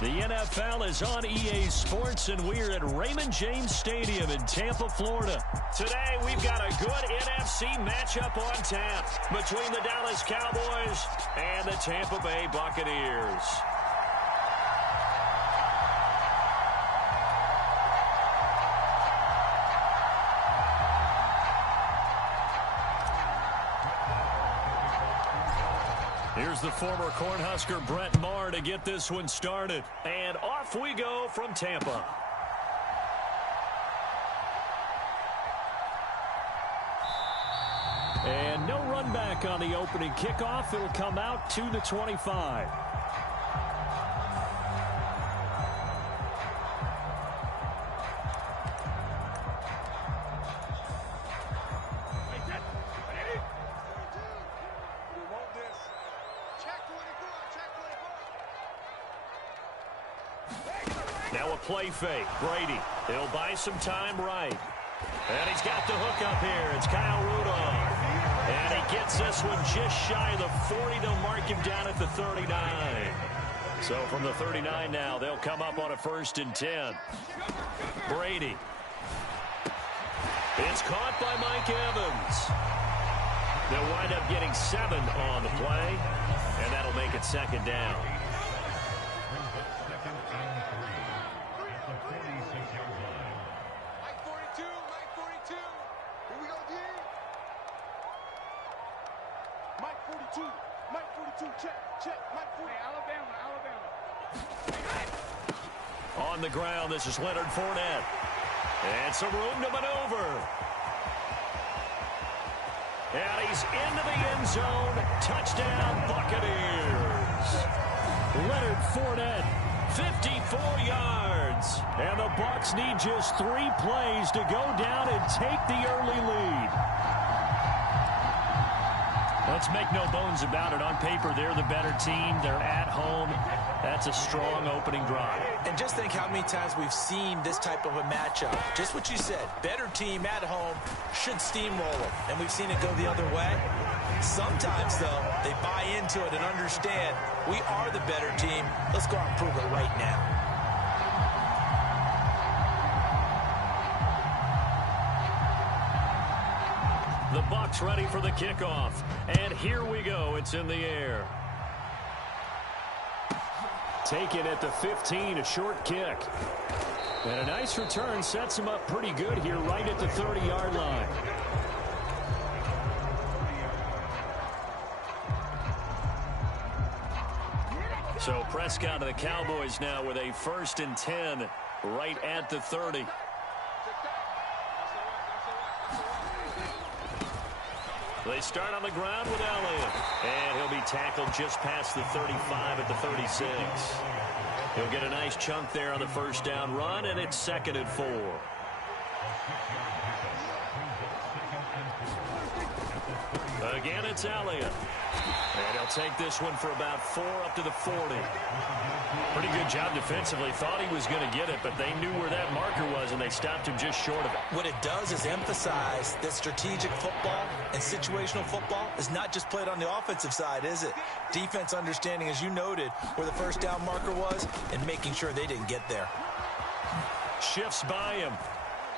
The NFL is on EA Sports, and we're at Raymond James Stadium in Tampa, Florida. Today, we've got a good NFC matchup on tap between the Dallas Cowboys and the Tampa Bay Buccaneers. Here's the former Cornhusker Brett Maher to get this one started. And off we go from Tampa. And no run back on the opening kickoff. It'll come out to the 25. Now a play fake. Brady. He'll buy some time right. And he's got the hook up here. It's Kyle Rudolph. And he gets this one just shy of the 40. They'll mark him down at the 39. So from the 39 now, they'll come up on a 1st and 10. Brady. It's caught by Mike Evans. They'll wind up getting 7 on the play. And that'll make it 2nd down. On the ground, this is Leonard Fournette. And some room to maneuver. And he's into the end zone. Touchdown, Buccaneers. Leonard Fournette, 54 yards. And the Bucs need just 3 plays to go down and take the early lead. Let's make no bones about it. On paper, they're the better team. They're at home. That's a strong opening drive. And just think how many times we've seen this type of a matchup. Just what you said. Better team at home should steamroll them. And we've seen it go the other way. Sometimes, though, they buy into it and understand we are the better team. Let's go out and prove it right now. The Bucs ready for the kickoff. And here we go. It's in the air. Taken at the 15, a short kick. And a nice return sets him up pretty good here right at the 30-yard line. So Prescott of the Cowboys now with a 1st and 10 right at the 30. They start on the ground with Elliott. And he'll be tackled just past the 35 at the 36. He'll get a nice chunk there on the 1st down run, and it's 2nd and 4. Again, it's Elliott. And he'll take this one for about 4 up to the 40. Pretty good job defensively. Thought he was going to get it, but they knew where that marker was, and they stopped him just short of it. What it does is emphasize that strategic football and situational football is not just played on the offensive side, is it? Defense understanding, as you noted, where the 1st down marker was and making sure they didn't get there. Shifts by him.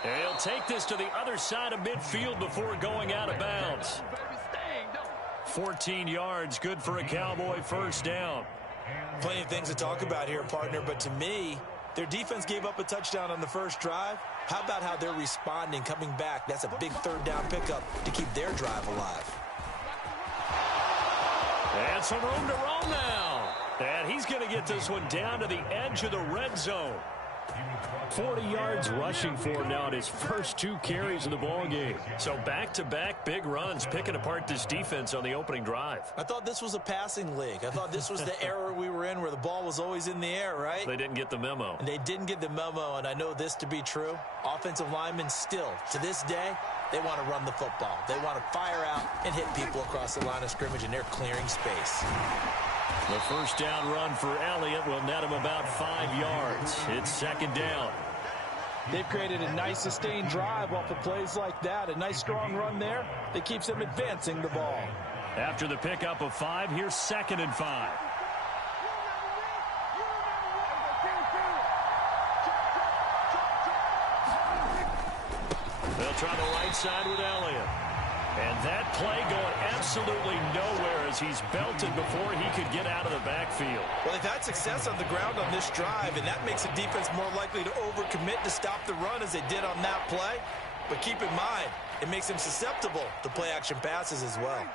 And he'll take this to the other side of midfield before going out of bounds. 14 yards, good for a Cowboy 1st down. Plenty of things to talk about here, partner, but to me, their defense gave up a touchdown on the 1st drive. How about how they're responding, coming back? That's a big 3rd down pickup to keep their drive alive. And some room to roam now. And he's going to get this one down to the edge of the red zone. 40 yards rushing for him now in his first 2 carries of the ballgame. So back-to-back big runs, picking apart this defense on the opening drive. I thought this was a passing league. I thought this was the era we were in where the ball was always in the air, right? They didn't get the memo. And they didn't get the memo, and I know this to be true. Offensive linemen still, to this day, they want to run the football. They want to fire out and hit people across the line of scrimmage, and they're clearing space. The 1st down run for Elliott will net him about 5 yards. It's 2nd down. They've created a nice sustained drive off of plays like that. A nice strong run there that keeps them advancing the ball. After the pickup of 5, here's 2nd and 5. They'll try the right side with Elliott. And that play going absolutely nowhere as he's belted before he could get out of the backfield. Well, they've had success on the ground on this drive, and that makes the defense more likely to overcommit to stop the run as they did on that play. But keep in mind, it makes them susceptible to play-action passes as well.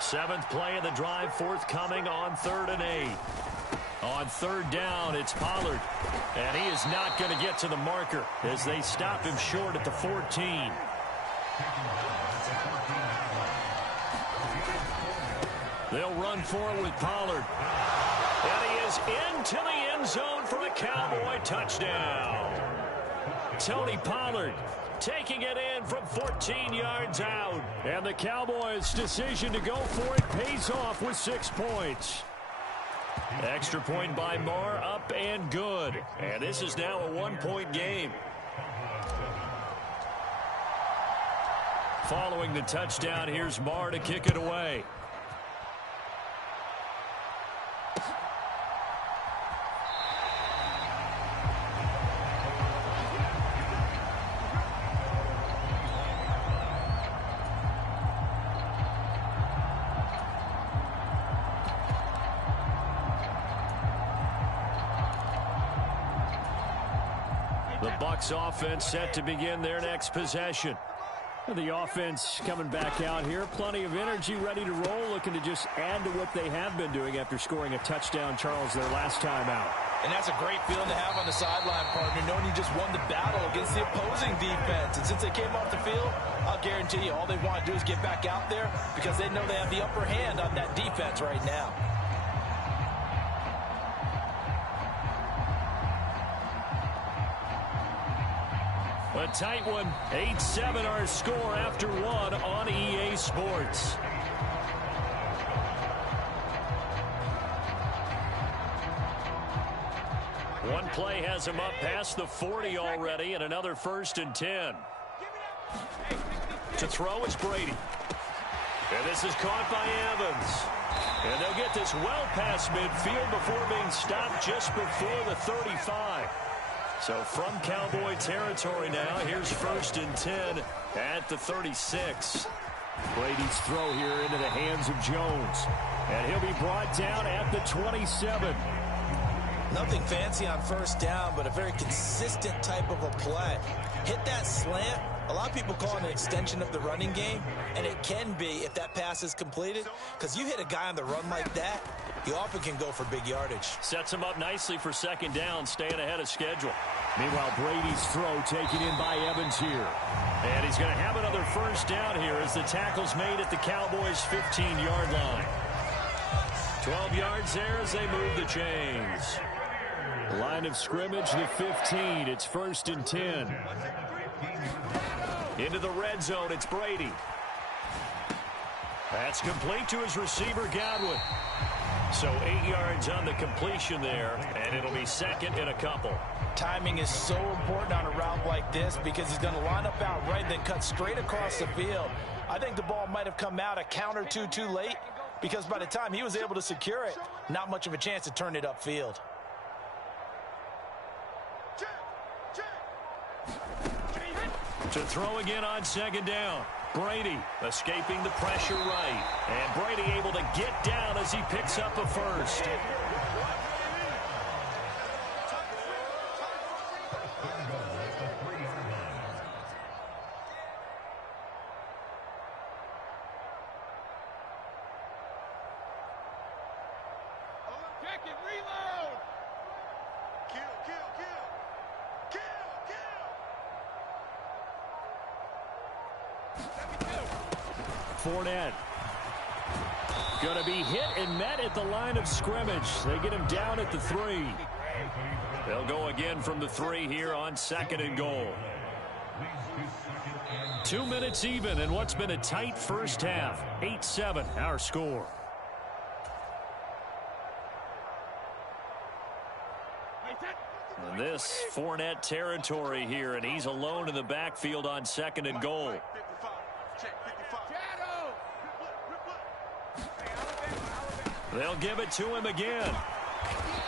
7th play of the drive forthcoming on 3rd and 8. On 3rd down, it's Pollard. And he is not going to get to the marker as they stop him short at the 14. They'll run forward with Pollard. And he is into the end zone for a Cowboy touchdown. Tony Pollard taking it in from 14 yards out. And the Cowboys' decision to go for it pays off with 6 points. Extra point by Marr, up and good. And this is now a 1-point game. Following the touchdown, here's Marr to kick it away. The Bucs offense set to begin their next possession. The offense coming back out here. Plenty of energy, ready to roll, looking to just add to what they have been doing after scoring a touchdown, Charles, their last time out. And that's a great feeling to have on the sideline, partner, knowing you just won the battle against the opposing defense. And since they came off the field, I'll guarantee you all they want to do is get back out there because they know they have the upper hand on that defense right now. A tight one. 8-7 our score after 1 on EA Sports. One play has him up past the 40 already, and another 1st and 10. To throw is Brady. And this is caught by Evans. And they'll get this well past midfield before being stopped just before the 35. So from Cowboy territory now, here's 1st and 10 at the 36. Brady's throw here into the hands of Jones. And he'll be brought down at the 27. Nothing fancy on 1st down, but a very consistent type of a play. Hit that slant. A lot of people call it an extension of the running game, and it can be if that pass is completed, because you hit a guy on the run like that, you often can go for big yardage. Sets him up nicely for 2nd down, staying ahead of schedule. Meanwhile, Brady's throw taken in by Evans here. And he's going to have another 1st down here as the tackle's made at the Cowboys' 15-yard line. 12 yards there as they move the chains. Line of scrimmage, the 15. It's 1st and 10. Into the red zone, it's Brady. That's complete to his receiver, Godwin. So 8 yards on the completion there, and it'll be 2nd and a couple. Timing is so important on a route like this because he's going to line up out right, then cut straight across the field. I think the ball might have come out a count or two too late because by the time he was able to secure it, not much of a chance to turn it upfield. To throw again on 2nd down. Brady escaping the pressure right. And Brady able to get down as he picks up a 1st. Fournette going to be hit and met at the line of scrimmage. They get him down at the 3. They'll go again from the 3 here on 2nd and goal. 2 minutes even in what's been a tight first half. 8-7 our score. And this Fournette territory here, and he's alone in the backfield on 2nd and goal. They'll give it to him again.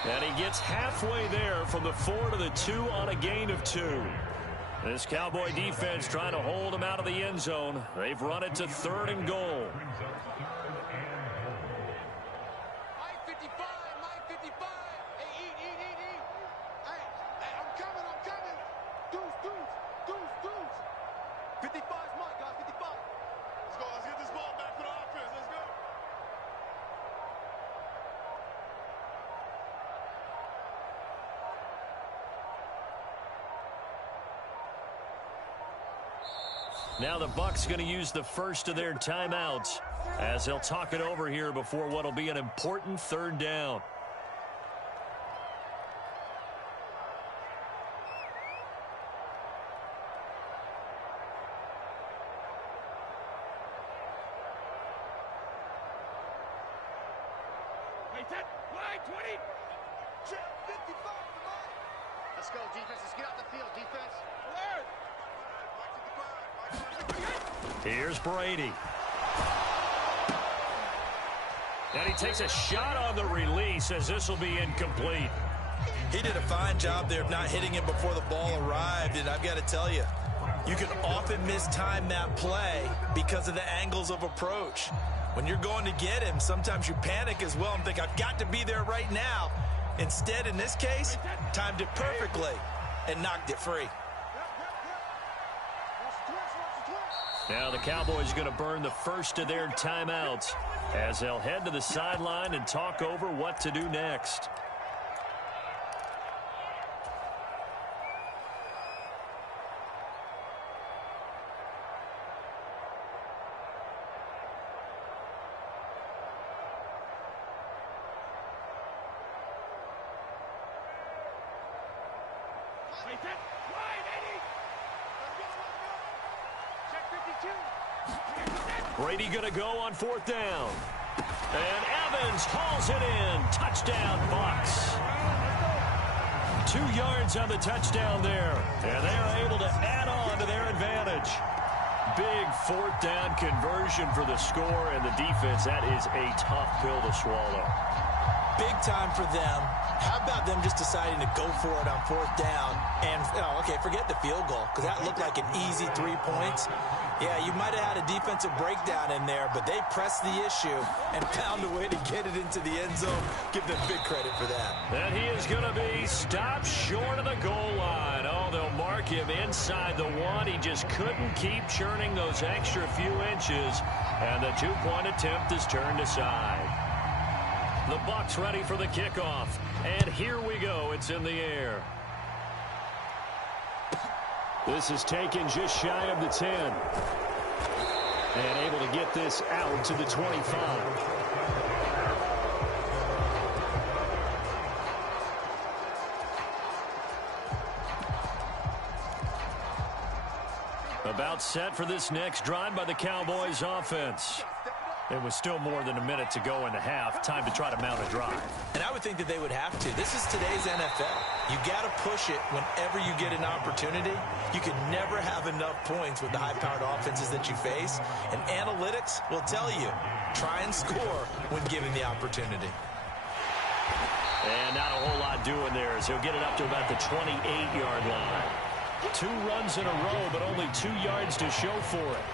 And he gets halfway there from the 4 to the 2 on a gain of 2. This Cowboy defense trying to hold him out of the end zone. They've run it to 3rd and goal. Mike 55, Mike 55. Hey, eat. Hey, I'm coming. Deuce. 55 is Mike, guys, 55. Let's go, let's get this ball back for the offense. Let's go. Now the Bucs going to use the first of their timeouts as they'll talk it over here before what will be an important 3rd down. Wide 20. Check 55. Let's go, defense. Let's get out the field, defense. Alert. Here's Brady. And he takes a shot on the release as this will be incomplete. He did a fine job there of not hitting him before the ball arrived, and I've got to tell you, you can often mistime that play because of the angles of approach. When you're going to get him, sometimes you panic as well and think, I've got to be there right now. Instead, in this case, timed it perfectly and knocked it free. Now the Cowboys are going to burn the first of their timeouts as they'll head to the sideline and talk over what to do next. Brady going to go on 4th down. And Evans hauls it in. Touchdown, Bucs. 2 yards on the touchdown there. And they are able to add on to their advantage. Big 4th down conversion for the score, and the defense, that is a tough pill to swallow. Big time for them. How about them just deciding to go for it on 4th down? And, okay, forget the field goal, because that looked like an easy 3 points. Yeah, you might have had a defensive breakdown in there, but they pressed the issue and found a way to get it into the end zone. Give them big credit for that. And he is going to be stopped short of the goal line. Oh, they'll mark him inside the 1. He just couldn't keep churning those extra few inches, and the 2-point attempt is turned aside. The Bucs ready for the kickoff, and here we go. It's in the air. This is taken just shy of the 10. And able to get this out to the 25. About set for this next drive by the Cowboys offense. It was still more than a minute to go in the half. Time to try to mount a drive. And I would think that they would have to. This is today's NFL. You got to push it whenever you get an opportunity. You can never have enough points with the high-powered offenses that you face. And analytics will tell you, try and score when given the opportunity. And not a whole lot doing there as he'll get it up to about the 28-yard line. 2 runs in a row, but only 2 yards to show for it.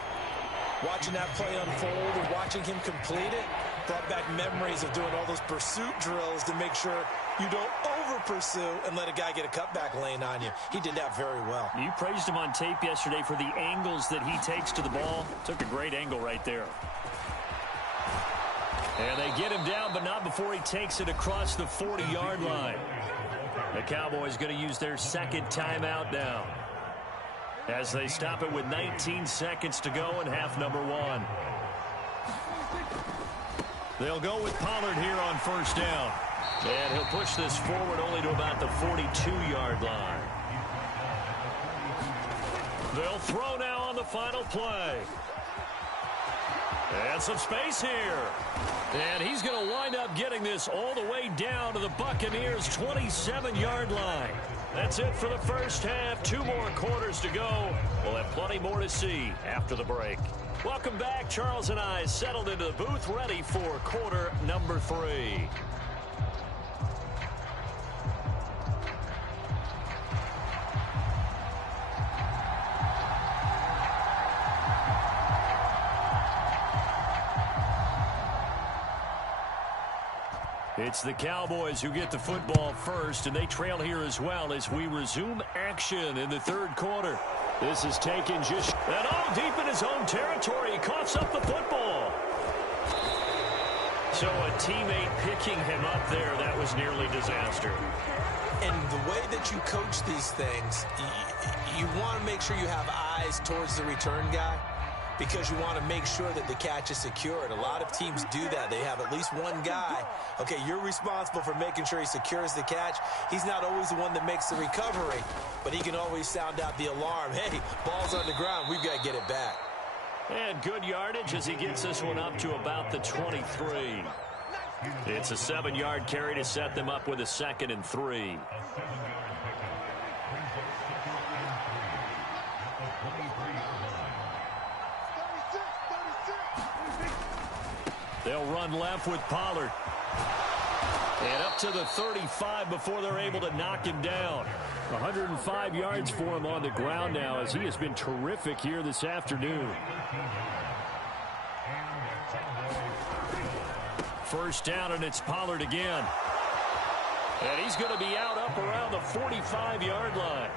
Watching that play unfold and watching him complete it brought back memories of doing all those pursuit drills to make sure you don't over-pursue and let a guy get a cutback lane on you. He did that very well. You praised him on tape yesterday for the angles that he takes to the ball. Took a great angle right there. And they get him down, but not before he takes it across the 40-yard line. The Cowboys going to use their 2nd timeout now, as they stop it with 19 seconds to go in half number 1. They'll go with Pollard here on 1st down. And he'll push this forward only to about the 42-yard line. They'll throw now on the final play. And some space here. And he's going to wind up getting this all the way down to the Buccaneers' 27-yard line. That's it for the first half. 2 more quarters to go. We'll have plenty more to see after the break. Welcome back. Charles and I settled into the booth, ready for quarter number 3. It's the Cowboys who get the football first, and they trail here as well as we resume action in the third quarter. This is taken just and all deep in his own territory. He coughs up the football. So a teammate picking him up there, that was nearly disaster. And the way that you coach these things, you want to make sure you have eyes towards the return guy, because you want to make sure that the catch is secured. A lot of teams do that. They have at least one guy. Okay, you're responsible for making sure he secures the catch. He's not always the one that makes the recovery, but he can always sound out the alarm. Hey, ball's on the ground. We've got to get it back. And good yardage as he gets this one up to about the 23. It's a 7-yard carry to set them up with a 2nd and 3. They'll run left with Pollard. And up to the 35 before they're able to knock him down. 105 yards for him on the ground now, as he has been terrific here this afternoon. First down, and it's Pollard again. And he's going to be out up around the 45-yard line.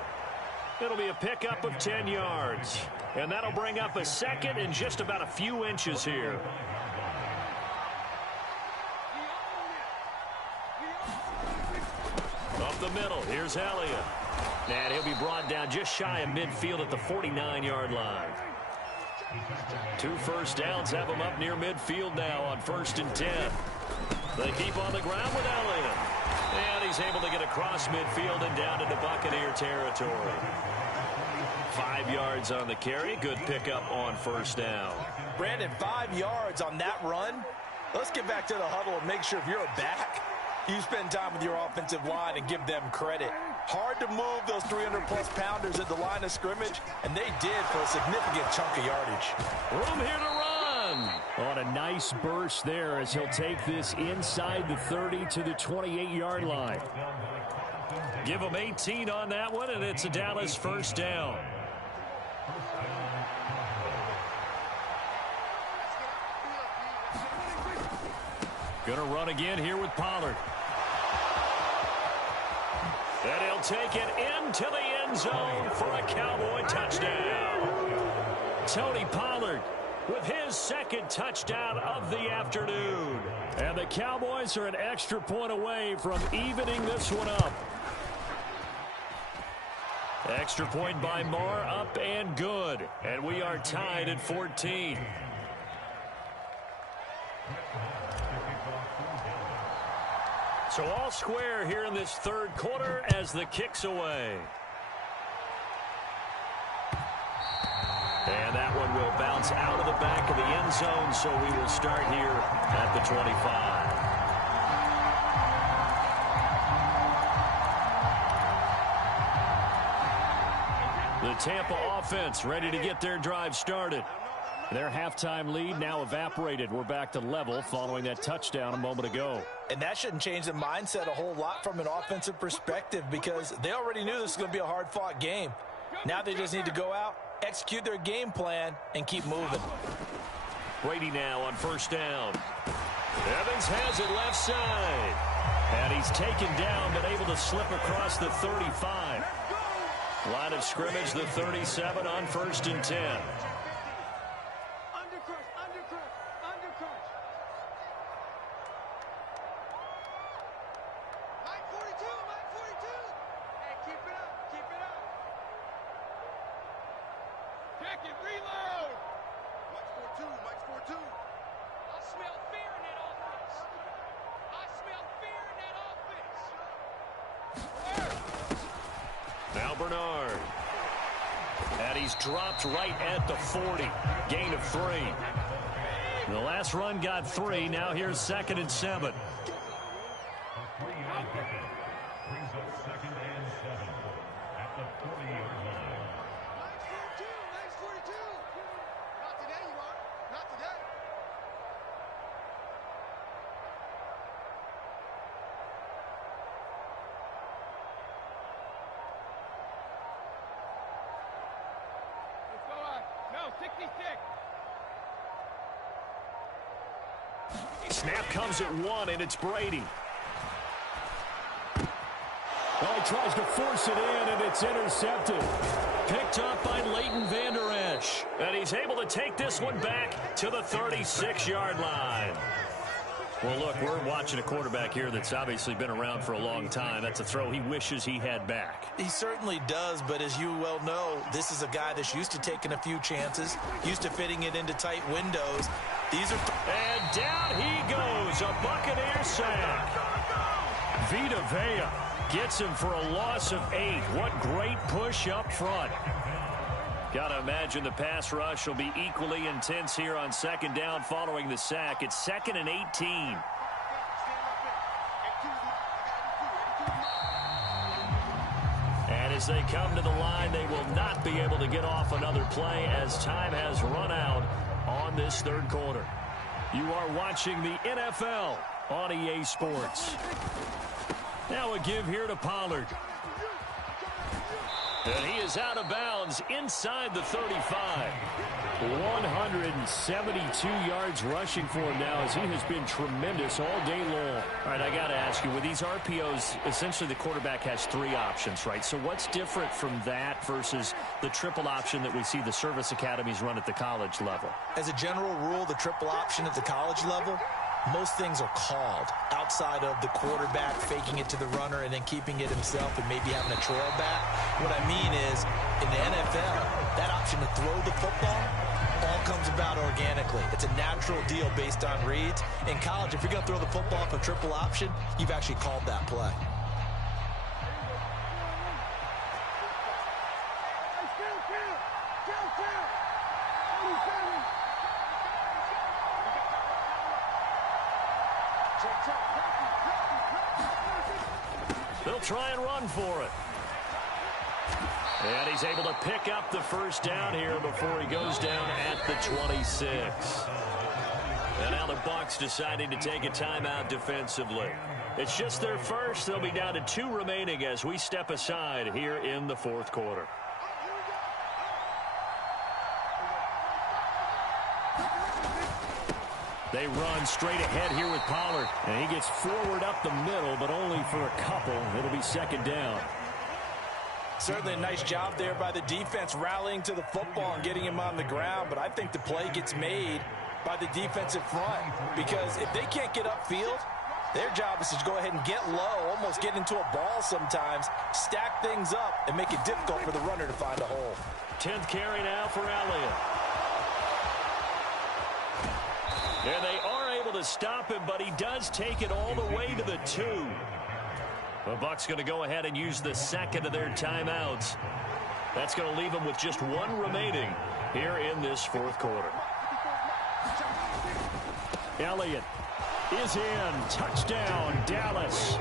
It'll be a pickup of 10 yards. And that'll bring up a 2nd and just about a few inches here. Up the middle, here's Elliott. And he'll be brought down just shy of midfield at the 49-yard line. 2 first downs have him up near midfield now on 1st and 10. They keep on the ground with Elliott. And he's able to get across midfield and down into Buccaneer territory. 5 yards on the carry. Good pickup on 1st down. Brandon, 5 yards on that run. Let's get back to the huddle and make sure if you're a back, you spend time with your offensive line and give them credit. Hard to move those 300-plus pounders at the line of scrimmage, and they did for a significant chunk of yardage. Room here to run. On a nice burst there as he'll take this inside the 30 to the 28-yard line. Give him 18 on that one, and it's a Dallas first down. Gonna run again here with Pollard. And he'll take it into the end zone for a Cowboy touchdown. Tony Pollard with his 2nd touchdown of the afternoon. And the Cowboys are an extra point away from evening this one up. Extra point by Marr, up and good. And we are tied at 14. So all square here in this third quarter as the kick's away. And that one will bounce out of the back of the end zone, so we will start here at the 25. The Tampa offense ready to get their drive started. Their halftime lead now evaporated. We're back to level following that touchdown a moment ago. And that shouldn't change the mindset a whole lot from an offensive perspective, because they already knew this was going to be a hard-fought game. Now they just need to go out, execute their game plan, and keep moving. Brady now on 1st down. Evans has it left side. And he's taken down but able to slip across the 35. Line of scrimmage, the 37 on 1st and 10. Bernard. And he's dropped right at the 40. Gain of 3. The last run got 3. Now here's 2nd and 7. Brings up 2nd and 7 at the 40-yard line. Nice 42. Not today, you are. Not today. Let's go on. No, 66. Snap comes at 1, and it's Brady. Well, he tries to force it in, and it's intercepted. Picked up by Leighton Vander Esch. And he's able to take this one back to the 36-yard line. Well, look, we're watching a quarterback here that's obviously been around for a long time. That's a throw he wishes he had back. He certainly does, but as you well know, this is a guy that's used to taking a few chances, used to fitting it into tight windows. These are... And down he goes, a Buccaneer sack. Vita Vea gets him for a loss of 8. What great push up front. Got to imagine the pass rush will be equally intense here on 2nd down following the sack. It's 2nd and 18. And as they come to the line, they will not be able to get off another play as time has run out on this 3rd quarter. You are watching the NFL on EA Sports. Now a give here to Pollard. And he is out of bounds inside the 35. 172 yards rushing for him now as he has been tremendous all day long. All right, I got to ask you, with these RPOs, essentially the quarterback has 3 options, right? So what's different from that versus the triple option that we see the service academies run at the college level? As a general rule, the triple option at the college level, most things are called outside of the quarterback faking it to the runner and then keeping it himself and maybe having a trail back. What I mean is, in the NFL, that option to throw the football all comes about organically. It's a natural deal based on reads. In college, if you're going to throw the football up a triple option, you've actually called that play. They'll try and run for it. And he's able to pick up the 1st down here before he goes down at the 26. And now the Bucs deciding to take a timeout defensively. It's just their first. They'll be down to 2 remaining as we step aside here in the 4th quarter. They run straight ahead here with Pollard. And he gets forward up the middle, but only for a couple. It'll be 2nd down. Certainly a nice job there by the defense rallying to the football and getting him on the ground. But I think the play gets made by the defensive front. Because if they can't get upfield, their job is to go ahead and get low, almost get into a ball sometimes, stack things up, and make it difficult for the runner to find a hole. 10th carry now for Elliott. And they are able to stop him, but he does take it all the way to the 2. The Bucs going to go ahead and use the 2nd of their timeouts. That's going to leave them with just 1 remaining here in this 4th quarter. Elliott is in. Touchdown, Dallas.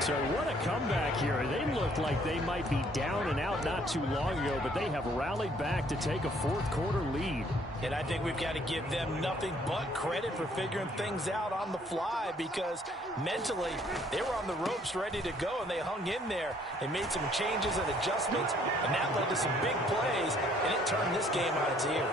So what a comeback here. They looked like they might be down and out not too long ago, but they have rallied back to take a 4th quarter lead. And I think we've got to give them nothing but credit for figuring things out on the fly, because mentally they were on the ropes ready to go, and they hung in there and made some changes and adjustments, and that led to some big plays, and it turned this game on its ear.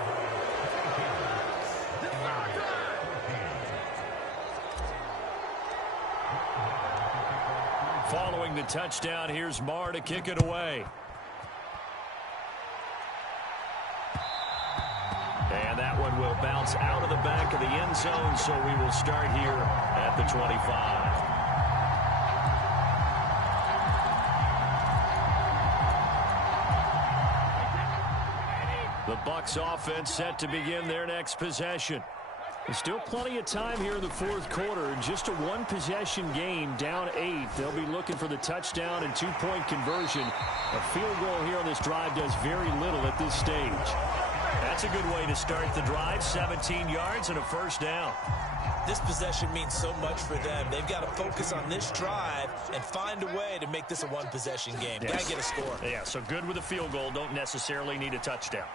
Following the touchdown, here's Marr to kick it away. And that one will bounce out of the back of the end zone, so we will start here at the 25. The Bucs offense set to begin their next possession. There's still plenty of time here in the 4th quarter. In just a 1-possession game, down 8. They'll be looking for the touchdown and 2-point conversion. A field goal here on this drive does very little at this stage. That's a good way to start the drive. 17 yards and a first down. This possession means so much for them. They've got to focus on this drive and find a way to make this a one-possession game. Yes. Got to get a score. Yeah, so good with a field goal. Don't necessarily need a touchdown.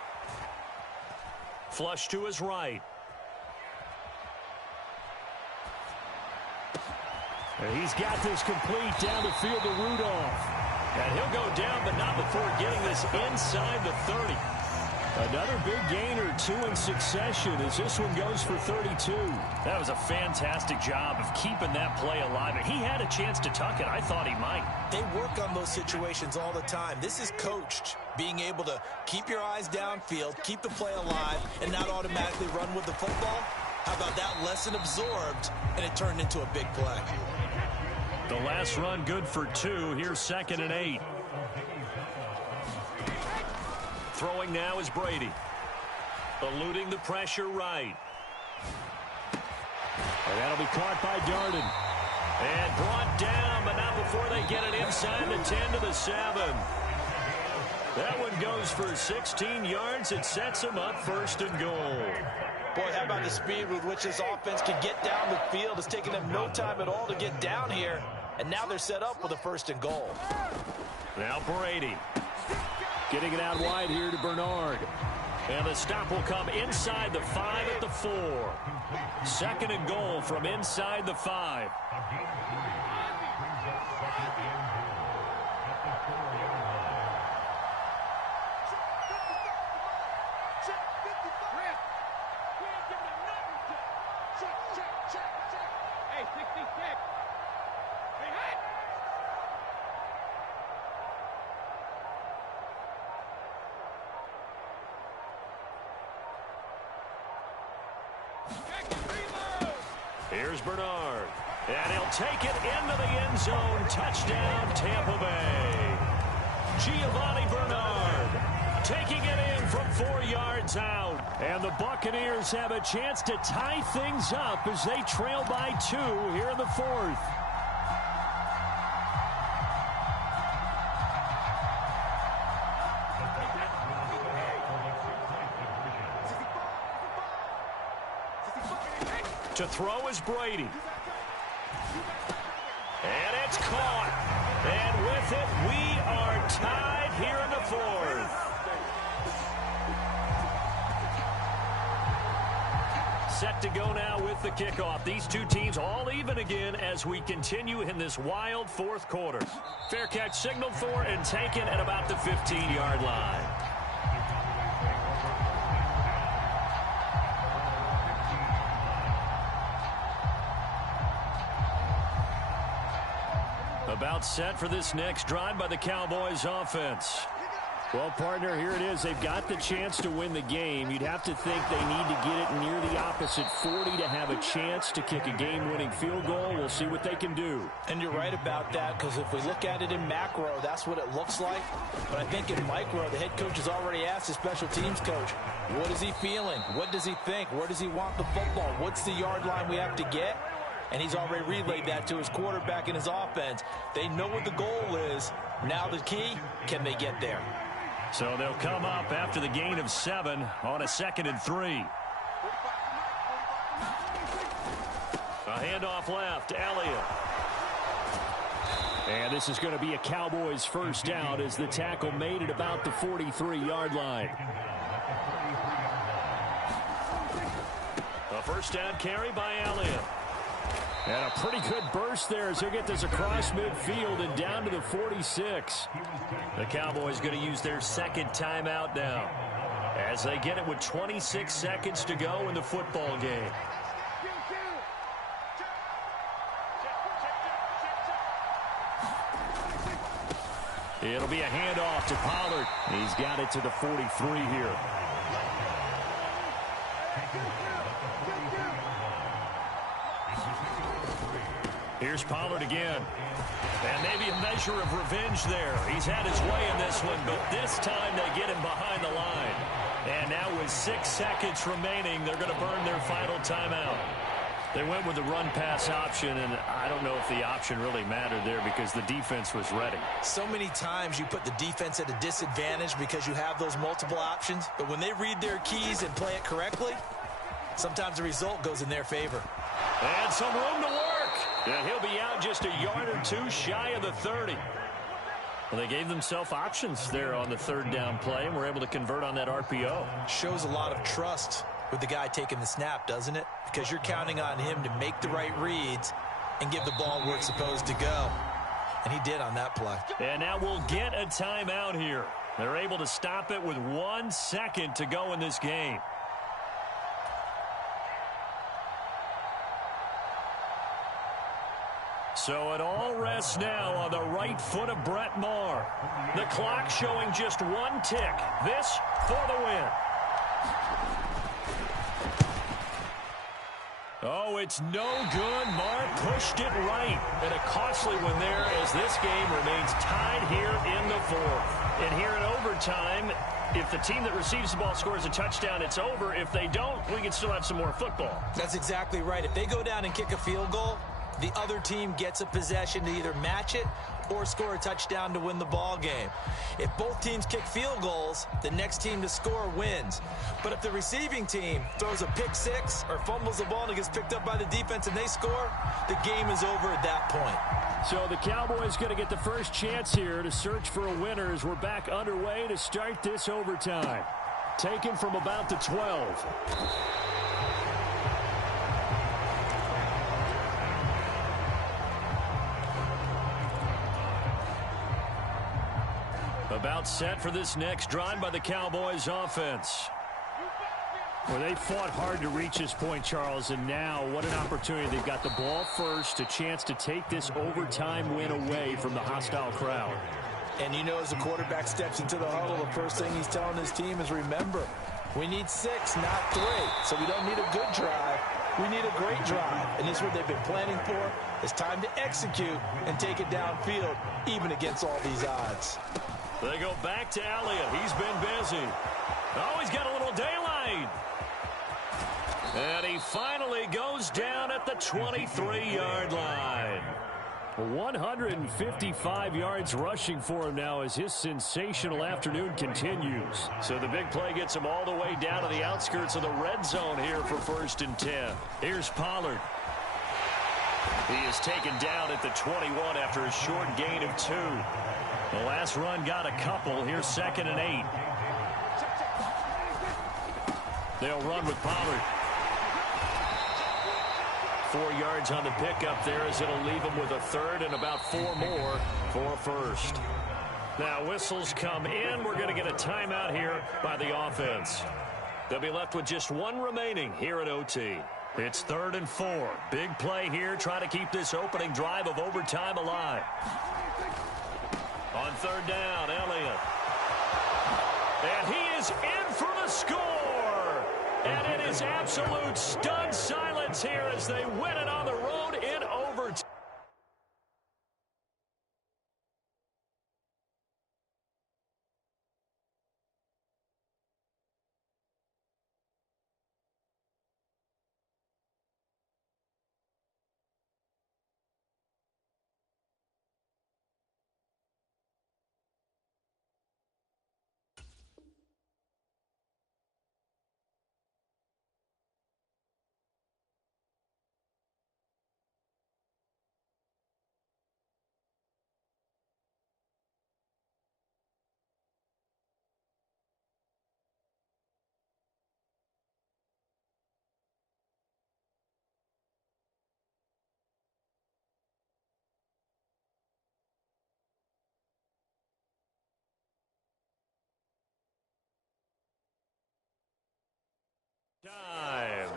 Flush to his right. And he's got this complete down the field to Rudolph. And he'll go down, but not before getting this inside the 30. Another big gain or two in succession as this one goes for 32. That was a fantastic job of keeping that play alive. And he had a chance to tuck it. I thought he might. They work on those situations all the time. This is coached, being able to keep your eyes downfield, keep the play alive, and not automatically run with the football. How about that lesson absorbed, and it turned into a big play. The last run good for 2. Here's 2nd and 8. Throwing now is Brady. Eluding the pressure right. And that'll be caught by Darden. And brought down, but not before they get it inside the 10 to the 7. That one goes for 16 yards. It sets them up 1st and goal. Boy, how about the speed with which this offense can get down the field? It's taken them no time at all to get down here. And now they're set up with a 1st and goal. Now Brady. Getting it out wide here to Bernard. And the stop will come inside the 5 at the 4. 2nd and goal from inside the 5. Here's Bernard. And he'll take it into the end zone. Touchdown, Tampa Bay. Giovanni Bernard taking it in from 4 yards out. And the Buccaneers have a chance to tie things up as they trail by 2 here in the 4th. To throw is Brady. And it's caught. And with it, we are tied here in the 4th. Set to go now with the kickoff. These two teams all even again as we continue in this wild 4th quarter. Fair catch signaled for and taken at about the 15-yard line. About set for this next drive by the Cowboys offense. Well, partner, here it is. They've got the chance to win the game. You'd have to think they need to get it near the opposite 40 to have a chance to kick a game-winning field goal. We'll see what they can do. And you're right about that, because if we look at it in macro, that's what it looks like. But I think in micro, the head coach has already asked the special teams coach, what is he feeling? What does he think? Where does he want the football? What's the yard line we have to get? And he's already relayed that to his quarterback and his offense. They know what the goal is. Now the key, can they get there? So they'll come up after the gain of 7 on a 2nd and 3. A handoff left, Elliott. And this is going to be a Cowboys first down as the tackle made at about the 43-yard line. A first down carry by Elliott. And a pretty good burst there as he'll get this across midfield and down to the 46. The Cowboys going to use their 2nd timeout now as they get it with 26 seconds to go in the football game. It'll be a handoff to Pollard. He's got it to the 43 here. Here's Pollard again. And maybe a measure of revenge there. He's had his way in this one, but this time they get him behind the line. And now with 6 seconds remaining, they're going to burn their final timeout. They went with the run-pass option, and I don't know if the option really mattered there because the defense was ready. So many times you put the defense at a disadvantage because you have those multiple options, but when they read their keys and play it correctly, sometimes the result goes in their favor. And some room to work. And he'll be out just a yard or two shy of the 30. Well, they gave themselves options there on the third down play and were able to convert on that RPO. Shows a lot of trust with the guy taking the snap, doesn't it? Because you're counting on him to make the right reads and give the ball where it's supposed to go. And he did on that play. And now we'll get a timeout here. They're able to stop it with 1 second to go in this game. So it all rests now on the right foot of Brett Maher. The clock showing just 1 tick. This for the win. Oh, it's no good. Maher pushed it right. And a costly one there as this game remains tied here in the fourth. And here in overtime, if the team that receives the ball scores a touchdown, it's over. If they don't, we can still have some more football. That's exactly right. If they go down and kick a field goal, the other team gets a possession to either match it or score a touchdown to win the ball game. If both teams kick field goals, the next team to score wins. But if the receiving team throws a pick six or fumbles the ball and it gets picked up by the defense and they score, the game is over at that point. So the Cowboys going to get the first chance here to search for a winner as we're back underway to start this overtime. Taken from about the 12. About set for this next drive by the Cowboys offense. Well, they fought hard to reach this point, Charles, and now what an opportunity. They've got the ball first, a chance to take this overtime win away from the hostile crowd. And you know, as the quarterback steps into the huddle, the first thing he's telling his team is, remember, we need 6, not 3. So we don't need a good drive. We need a great drive. And this is what they've been planning for. It's time to execute and take it downfield, even against all these odds. They go back to Elliott. He's been busy. Oh, he's got a little daylight. And he finally goes down at the 23-yard line. 155 yards rushing for him now as his sensational afternoon continues. So the big play gets him all the way down to the outskirts of the red zone here for 1st and 10. Here's Pollard. He is taken down at the 21 after a short gain of 2. The last run got a couple. Here's 2nd and 8. They'll run with Pollard. 4 yards on the pickup there as it'll leave them with a 3rd and about 4 more for a first. Now whistles come in. We're going to get a timeout here by the offense. They'll be left with just 1 remaining here at OT. It's 3rd and 4. Big play here. Try to keep this opening drive of overtime alive. On 3rd down, Elliott. And he is in for the score. And it is absolute stunned silence here as they win it on the road in overtime. Time.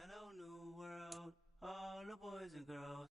Hello, new world. little boys and girls.